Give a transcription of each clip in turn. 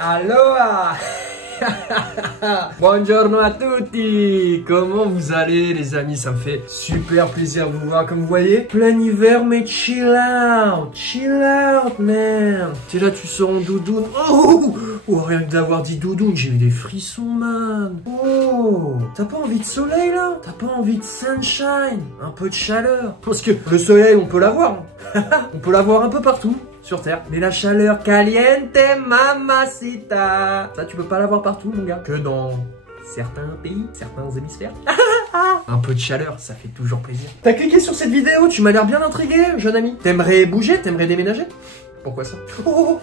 Aloha. Buongiorno a tutti. Comment vous allez les amis? Ça me fait super plaisir de vous voir. Comme vous voyez, plein hiver mais chill out man. T'es là, tu sors en doudoune. Oh, rien que d'avoir dit doudoune, j'ai eu des frissons man. Oh, t'as pas envie de soleil là? T'as pas envie de sunshine? Un peu de chaleur? Parce que le soleil on peut l'avoir. On peut l'avoir un peu partout sur Terre. Mais la chaleur caliente, mamacita, ça tu peux pas l'avoir partout mon gars. Que dans certains pays, certains hémisphères. Un peu de chaleur, ça fait toujours plaisir. T'as cliqué sur cette vidéo, tu m'as l'air bien intrigué, jeune ami. T'aimerais bouger, t'aimerais déménager? Pourquoi ça? Oh,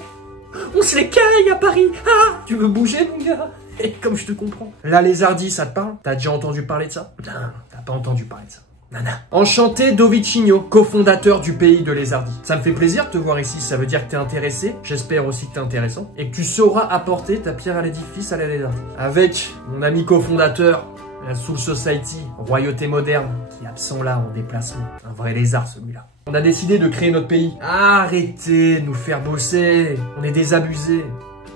on se les caille à Paris. Ah, tu veux bouger mon gars? Et comme je te comprends. La lézardie, ça te parle? T'as déjà entendu parler de ça? Putain, t'as pas entendu parler de ça. Nana. Enchanté Dovicino, cofondateur du pays de Lézardie. Ça me fait plaisir de te voir ici, ça veut dire que t'es intéressé, j'espère aussi que t'es intéressant, et que tu sauras apporter ta pierre à l'édifice à la Lézardie. Avec mon ami cofondateur, la Soul Society, royauté moderne, qui est absent là en déplacement. Un vrai lézard celui-là. On a décidé de créer notre pays. Arrêtez de nous faire bosser, on est désabusés,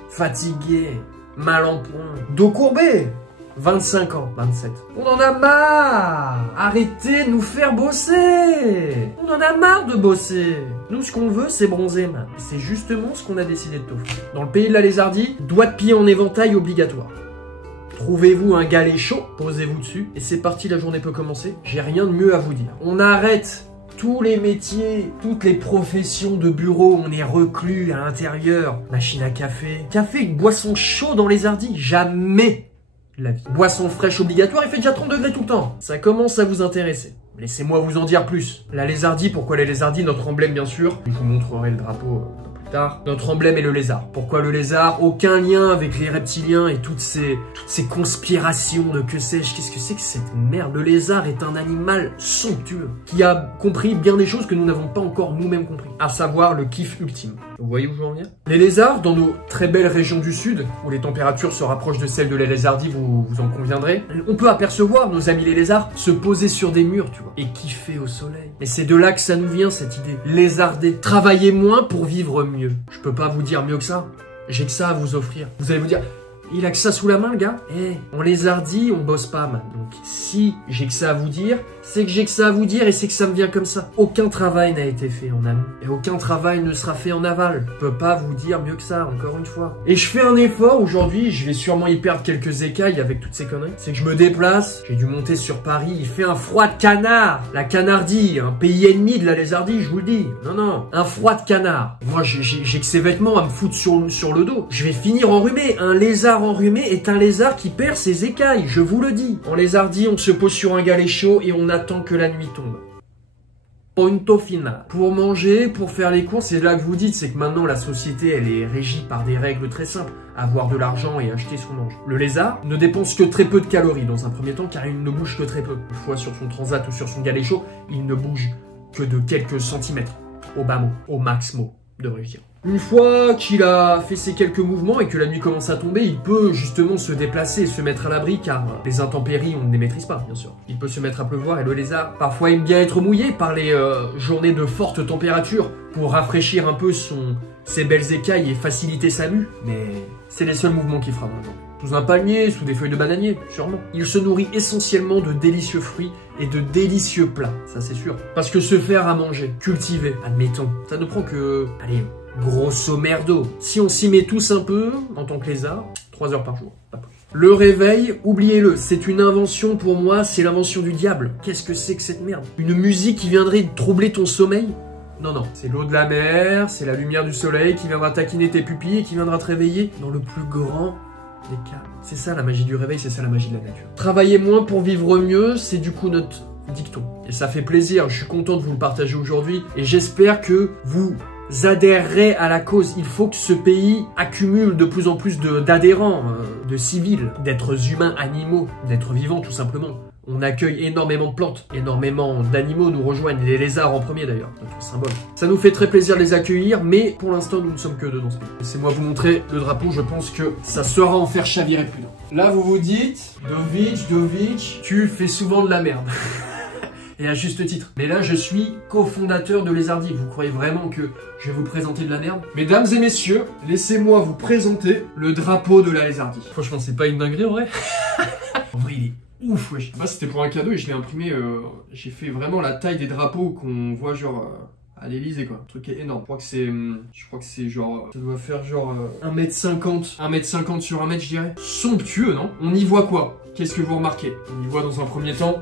fatigués, mal en point, dos courbé. 25 ans, 27. On en a marre. Arrêtez de nous faire bosser. On en a marre de bosser. Nous, ce qu'on veut, c'est bronzer, man. Et c'est justement ce qu'on a décidé de t'offrir. Dans le pays de la lézardie, doigt de pied en éventail obligatoire. Trouvez-vous un galet chaud, posez-vous dessus, et c'est parti, la journée peut commencer. J'ai rien de mieux à vous dire. On arrête tous les métiers, toutes les professions de bureau, on est reclus à l'intérieur. Machine à café. Café, boisson chaude dans les lézardie, jamais la vie. Boisson fraîche obligatoire, il fait déjà 30 degrés tout le temps. Ça commence à vous intéresser. Laissez-moi vous en dire plus. La lézardie, pourquoi la lézardie? Notre emblème bien sûr. Je vous montrerai le drapeau un peu plus tard. Notre emblème est le lézard. Pourquoi le lézard? Aucun lien avec les reptiliens et toutes ces conspirations de que sais-je. Qu'est-ce que c'est que cette merde? Le lézard est un animal somptueux qui a compris bien des choses que nous n'avons pas encore nous-mêmes compris. À savoir le kiff ultime. Vous voyez où je veux en venir? Les lézards, dans nos très belles régions du sud, où les températures se rapprochent de celles de la lézardie, vous en conviendrez, on peut apercevoir nos amis les lézards se poser sur des murs, tu vois, et kiffer au soleil. Mais c'est de là que ça nous vient, cette idée. Lézarder. Travailler moins pour vivre mieux. Je peux pas vous dire mieux que ça. J'ai que ça à vous offrir. Vous allez vous dire... Il a que ça sous la main, le gars. On lézardit, on bosse pas, man. Donc, si j'ai que ça à vous dire, c'est que j'ai que ça à vous dire et c'est que ça me vient comme ça. Aucun travail n'a été fait en amont. Et aucun travail ne sera fait en aval. Je peux pas vous dire mieux que ça, encore une fois. Et je fais un effort aujourd'hui, je vais sûrement y perdre quelques écailles avec toutes ces conneries. C'est que je me déplace, j'ai dû monter sur Paris, il fait un froid de canard. La canardie, un pays ennemi de la lézardie, je vous le dis. Non, un froid de canard. Moi, j'ai que ces vêtements à me foutre sur le dos. Je vais finir enrhumé. Un lézard enrhumé est un lézard qui perd ses écailles, je vous le dis. En lézardie, on se pose sur un galet chaud et on attend que la nuit tombe. Punto final. Pour manger, pour faire les courses, c'est là que vous dites, c'est que maintenant la société, elle est régie par des règles très simples. Avoir de l'argent et acheter ce qu'on mange. Le lézard ne dépense que très peu de calories dans un premier temps, car il ne bouge que très peu. Une fois sur son transat ou sur son galet chaud, il ne bouge que de quelques centimètres. Au bas mot, au max mot, devrais-je dire. Une fois qu'il a fait ses quelques mouvements et que la nuit commence à tomber, il peut justement se déplacer et se mettre à l'abri car les intempéries, on ne les maîtrise pas, bien sûr. Il peut se mettre à pleuvoir et le lézard, parfois, aime bien être mouillé par les journées de forte température pour rafraîchir un peu ses belles écailles et faciliter sa mue. Mais c'est les seuls mouvements qu'il fera dans le jour. Sous un palmier, sous des feuilles de bananier, sûrement. Il se nourrit essentiellement de délicieux fruits et de délicieux plats, ça c'est sûr. Parce que se faire à manger, cultiver, admettons, ça ne prend que... allez, grosso merdo. Si on s'y met tous un peu, en tant que lézard, 3 heures par jour, pas plus. Le réveil, oubliez-le, c'est une invention pour moi, c'est l'invention du diable. Qu'est-ce que c'est que cette merde? Une musique qui viendrait troubler ton sommeil? Non, c'est l'eau de la mer, c'est la lumière du soleil qui viendra taquiner tes pupilles et qui viendra te réveiller dans le plus grand des cas. C'est ça la magie du réveil, c'est ça la magie de la nature. Travailler moins pour vivre mieux, c'est du coup notre dicton. Et ça fait plaisir, je suis content de vous le partager aujourd'hui et j'espère que vous adhérerez à la cause. Il faut que ce pays accumule de plus en plus d'adhérents, de civils, d'êtres humains, animaux, d'êtres vivants tout simplement. On accueille énormément de plantes, énormément d'animaux nous rejoignent, les lézards en premier d'ailleurs, notre symbole. Ça nous fait très plaisir de les accueillir, mais pour l'instant nous ne sommes que deux dans ce pays. Laissez-moi vous montrer le drapeau, je pense que ça sera en faire chavirer plus d'un. Là vous vous dites, Dovic, tu fais souvent de la merde. Et à juste titre. Mais là, je suis cofondateur de Lézardi. Vous croyez vraiment que je vais vous présenter de la merde? Mesdames et messieurs, laissez-moi vous présenter le drapeau de la Lézardie. Franchement, c'est pas une dinguerie en vrai. En vrai, il est ouf, wesh. Moi, c'était pour un cadeau et je l'ai imprimé. J'ai fait vraiment la taille des drapeaux qu'on voit genre à l'Elysée, quoi. Le truc est énorme. Je crois que c'est genre, ça doit faire genre 1m50. 1m50 sur 1 m, je dirais. Somptueux, non? On y voit quoi? Qu'est-ce que vous remarquez? On y voit dans un premier temps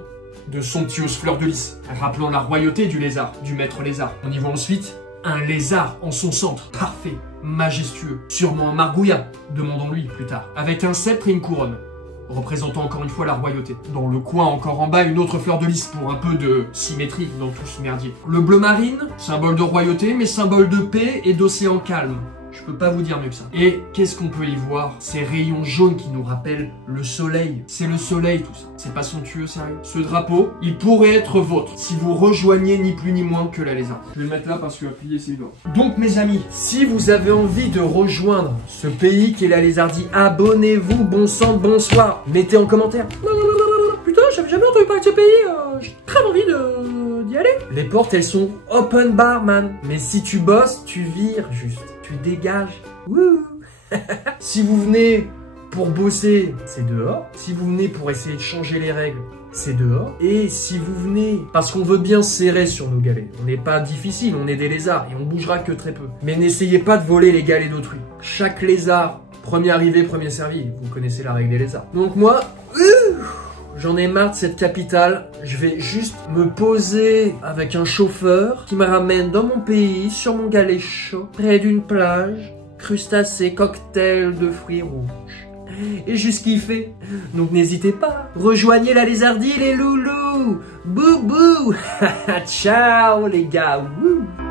de somptueuses fleurs de lys, rappelant la royauté du lézard, du maître lézard. On y voit ensuite un lézard en son centre, parfait, majestueux, sûrement un margouillat, demandons-lui plus tard, avec un sceptre et une couronne, représentant encore une fois la royauté. Dans le coin encore en bas, une autre fleur de lys pour un peu de symétrie dans tout ce merdier. Le bleu marine, symbole de royauté, mais symbole de paix et d'océan calme. Je peux pas vous dire mieux que ça. Et qu'est-ce qu'on peut y voir? Ces rayons jaunes qui nous rappellent le soleil. C'est le soleil tout ça. C'est pas somptueux, sérieux. Ce drapeau, il pourrait être vôtre si vous rejoignez ni plus ni moins que la Lézardie. Je vais le mettre là parce que appuyer c'est évident. Donc mes amis, si vous avez envie de rejoindre ce pays qu'est la Lézardie, abonnez-vous, bon sang, bonsoir. Mettez en commentaire. Putain, j'avais jamais entendu parler de ce pays. J'ai très envie d'y aller. Les portes, elles sont open bar, man. Mais si tu bosses, tu vires juste. Tu dégages. Wouh. Si vous venez pour bosser, c'est dehors. Si vous venez pour essayer de changer les règles, c'est dehors. Et si vous venez parce qu'on veut bien serrer sur nos galets, on n'est pas difficile, on est des lézards et on bougera que très peu. Mais n'essayez pas de voler les galets d'autrui. Chaque lézard, premier arrivé, premier servi. Vous connaissez la règle des lézards. Donc moi, j'en ai marre de cette capitale, je vais juste me poser avec un chauffeur qui me ramène dans mon pays, sur mon galet chaud, près d'une plage, crustacés, cocktail de fruits rouges. Et juste kiffer. Donc n'hésitez pas, rejoignez la Lézardie les loulous. Boubou. Ciao les gars. Wouh.